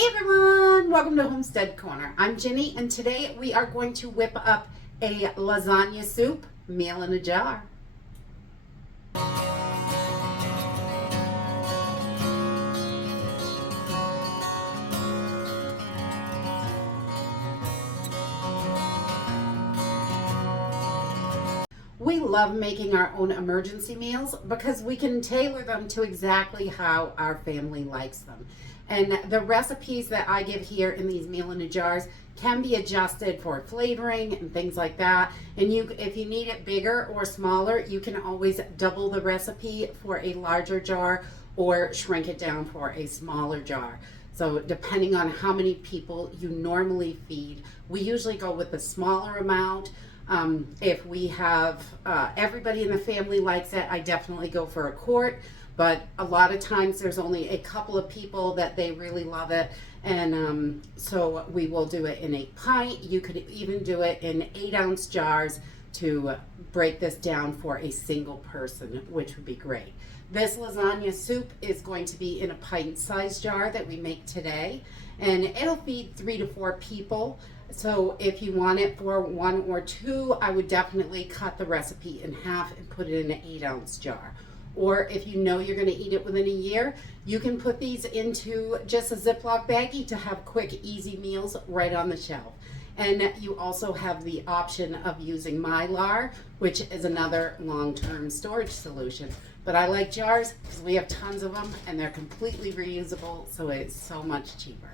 Hey everyone, welcome to Homestead Corner. I'm Ginny and today we are going to whip up a lasagna soup, meal in a jar. We love making our own emergency meals because we can tailor them to exactly how our family likes them. And the recipes that I give here in these meal in a jars can be adjusted for flavoring and things like that. And if you need it bigger or smaller, you can always double the recipe for a larger jar or shrink it down for a smaller jar. So depending on how many people you normally feed, we usually go with the smaller amount. If we have everybody in the family likes it, I definitely go for a quart. But a lot of times there's only a couple of people that they really love it. And so we will do it in a pint. You could even do it in 8-ounce jars to break this down for a single person, which would be great. This lasagna soup is going to be in a pint-sized jar that we make today. And it'll feed 3 to 4 people. So if you want it for 1 or 2, I would definitely cut the recipe in half and put it in an 8-ounce jar. Or if you know you're going to eat it within a year, you can put these into just a Ziploc baggie to have quick, easy meals right on the shelf. And you also have the option of using Mylar, which is another long-term storage solution. But I like jars because we have tons of them and they're completely reusable, so it's so much cheaper.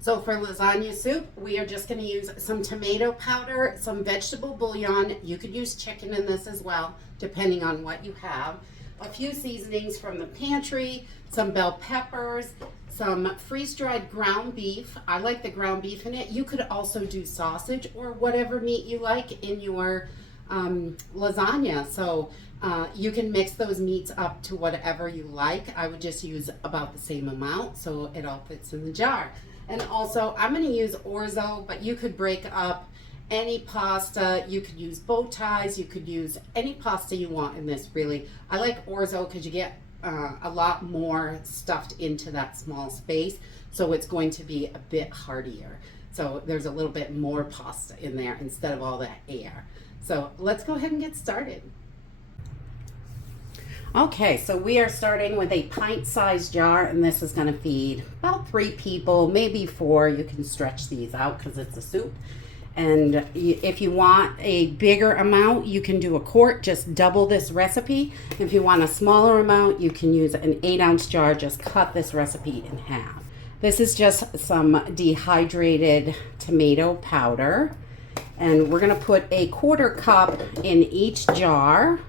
So for lasagna soup, we are just going to use some tomato powder, some vegetable bouillon. You could use chicken in this as well, depending on what you have. A few seasonings from the pantry, some bell peppers, some freeze-dried ground beef. I like the ground beef in it. You could also do sausage or whatever meat you like in your lasagna. So you can mix those meats up to whatever you like. I would just use about the same amount so it all fits in the jar. And also, I'm going to use orzo, but you could break up any pasta. You could use bow ties. You could use any pasta you want in this, really. I like orzo because you get a lot more stuffed into that small space, so it's going to be a bit heartier. So there's a little bit more pasta in there instead of all that air. So let's go ahead and get started. Okay, so we are starting with a pint-sized jar, and this is going to feed about 3 people, maybe 4. You can stretch these out because it's a soup. And if you want a bigger amount, you can do a quart, just double this recipe. If you want a smaller amount, you can use an 8-ounce jar, just cut this recipe in half. This is just some dehydrated tomato powder. And we're going to put a 1/4 cup in each jar.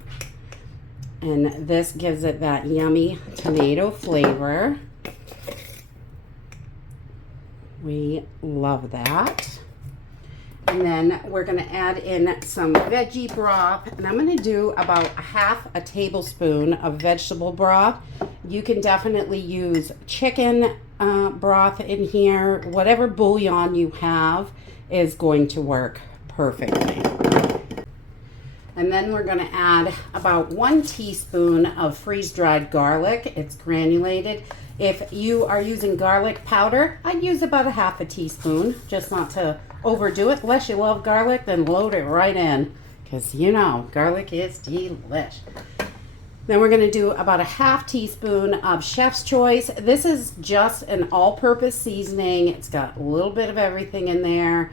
And this gives it that yummy tomato flavor. We love that. And then we're going to add in some veggie broth. And I'm going to do about 1/2 tablespoon of vegetable broth. You can definitely use chicken broth in here. Whatever bouillon you have is going to work perfectly. And then we're going to add about 1 teaspoon of freeze-dried garlic. It's granulated. If you are using garlic powder, I'd use about 1/2 teaspoon, just not to overdo it. Unless you love garlic, then load it right in, because you know, garlic is delish. Then we're going to do about 1/2 teaspoon of Chef's Choice. This is just an all-purpose seasoning. It's got a little bit of everything in there.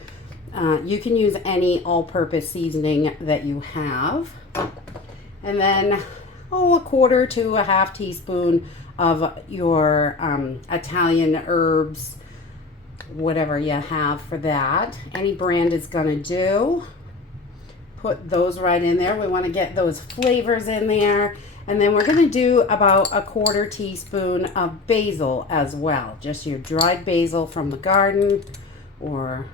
You can use any all-purpose seasoning that you have. And then, 1/4 to 1/2 teaspoon of your Italian herbs, whatever you have for that. Any brand is going to do. Put those right in there. We want to get those flavors in there. And then we're going to do about 1/4 teaspoon of basil as well. Just your dried basil from the garden or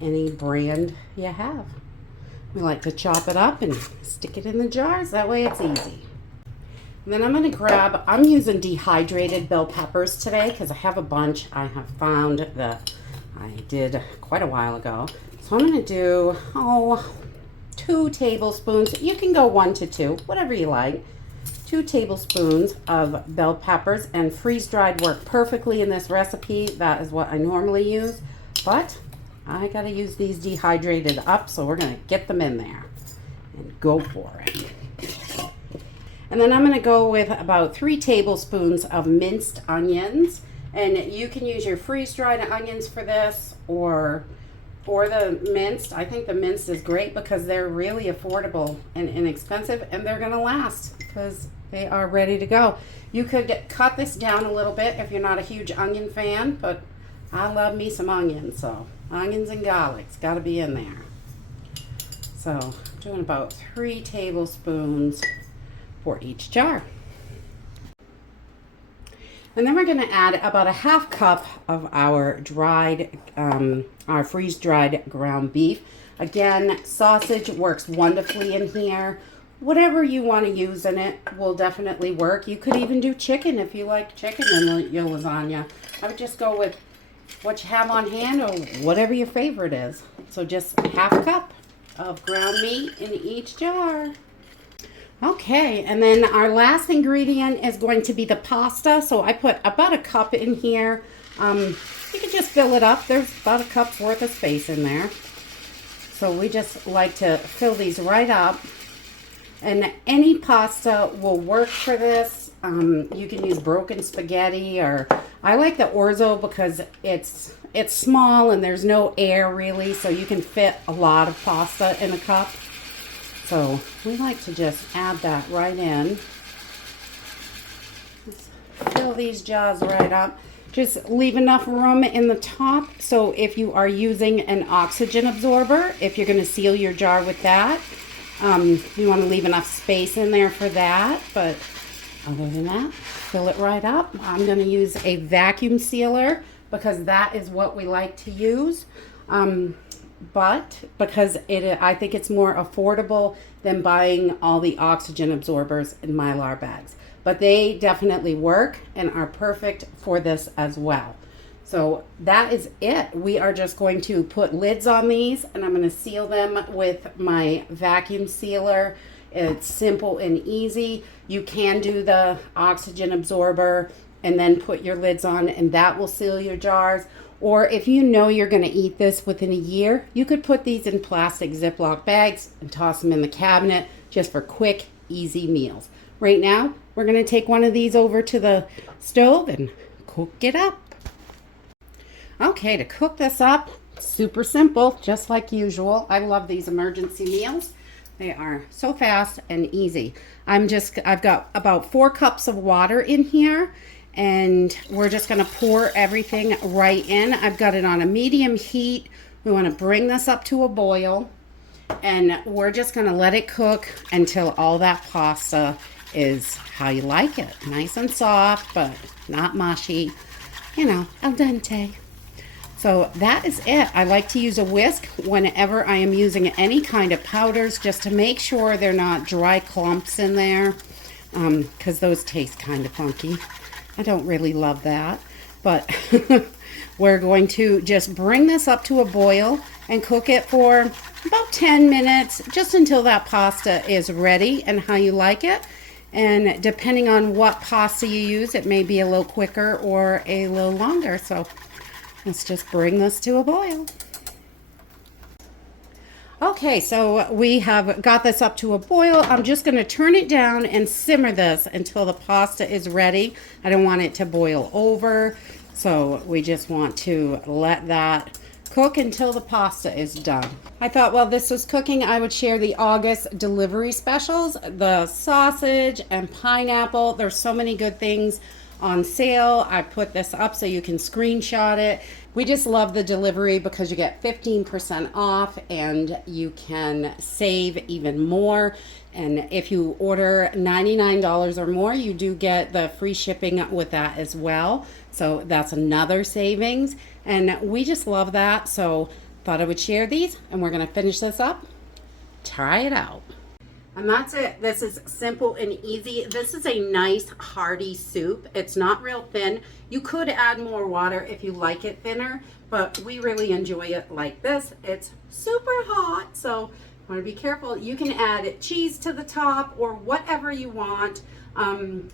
any brand you have. We like to chop it up and stick it in the jars. That way it's easy. And then I'm going to grab, I'm using dehydrated bell peppers today because I have a bunch I have found that I did quite a while ago. So I'm going to do, 2 tablespoons. You can go 1 to 2, whatever you like. 2 tablespoons of bell peppers, and freeze-dried work perfectly in this recipe. That is what I normally use, but I gotta use these dehydrated up, so we're gonna get them in there and go for it. And then I'm gonna go with about 3 tablespoons of minced onions, and you can use your freeze-dried onions for this or the minced. I think the minced is great because they're really affordable and inexpensive, and they're gonna last because they are ready to go. You could cut this down a little bit if you're not a huge onion fan, but I love me some onions, so onions and garlic's gotta be in there. So I'm doing about 3 tablespoons for each jar. And then we're going to add about a half cup of our our freeze-dried ground beef. Again, sausage works wonderfully in here. Whatever you want to use in it will definitely work. You could even do chicken if you like chicken in your lasagna. I would just go with what you have on hand or whatever your favorite is. So just half a cup of ground meat in each jar. Okay, and then our last ingredient is going to be the pasta. So I put about a cup in here. You can just fill it up. There's about a cup's worth of space in there. So we just like to fill these right up. And any pasta will work for this. You can use broken spaghetti, or I like the orzo because it's small and there's no air really, so you can fit a lot of pasta in a cup. So we like to just add that right in. Just fill these jars right up. Just leave enough room in the top. So if you are using an oxygen absorber, if you're going to seal your jar with that, you want to leave enough space in there for that. But other than that, fill it right up. I'm going to use a vacuum sealer because that is what we like to use. But because I think it's more affordable than buying all the oxygen absorbers in Mylar bags. But they definitely work and are perfect for this as well. So that is it. We are just going to put lids on these, and I'm going to seal them with my vacuum sealer. It's simple and easy. You can do the oxygen absorber and then put your lids on, and that will seal your jars. Or if you know you're going to eat this within a year, you could put these in plastic Ziploc bags and toss them in the cabinet just for quick, easy meals. Right now, we're going to take one of these over to the stove and cook it up. Okay, to cook this up, super simple, just like usual. I love these emergency meals. They are so fast and easy. I've got about 4 cups of water in here. And we're just going to pour everything right in. I've got it on a medium heat. We want to bring this up to a boil. And we're just going to let it cook until all that pasta is how you like it. Nice and soft, but not mushy. You know, al dente. So that is it. I like to use a whisk whenever I am using any kind of powders just to make sure they're not dry clumps in there. Because those taste kind of funky. I don't really love that, but we're going to just bring this up to a boil and cook it for about 10 minutes, just until that pasta is ready and how you like it. And depending on what pasta you use, it may be a little quicker or a little longer. So let's just bring this to a boil. Okay, so we have got this up to a boil. I'm just going to turn it down and simmer this until the pasta is ready. I don't want it to boil over, so we just want to let that cook until the pasta is done. I thought while this was cooking, I would share the August delivery specials, the sausage and pineapple. There's so many good things on sale. I put this up so you can screenshot it. We just love the delivery because you get 15% off and you can save even more. And if you order $99 or more, you do get the free shipping with that as well. So that's another savings. And we just love that. So thought I would share these, and we're going to finish this up. Try it out. And that's it. This is simple and easy. This is a nice hearty soup. It's not real thin. You could add more water if you like it thinner, but we really enjoy it like this. It's super hot, so you want to be careful. You can add cheese to the top or whatever you want.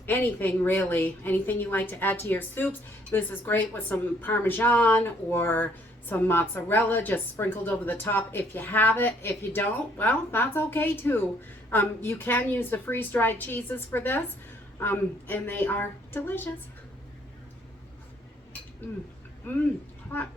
anything really, anything you like to add to your soups. This is great with some Parmesan or some mozzarella just sprinkled over the top if you have it. If you don't, well, that's okay too. You can use the freeze-dried cheeses for this, and they are delicious. Hot.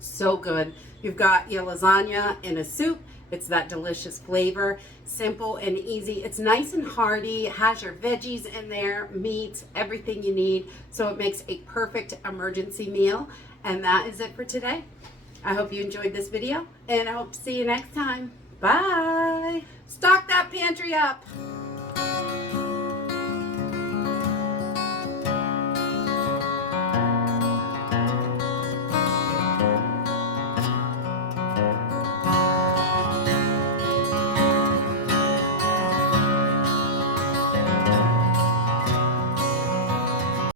So good. You've got your lasagna in a soup. It's that delicious flavor, simple and easy. It's nice and hearty, it has your veggies in there, meats, everything you need. So it makes a perfect emergency meal. And that is it for today. I hope you enjoyed this video, and I hope to see you next time. Bye. Stock that pantry up.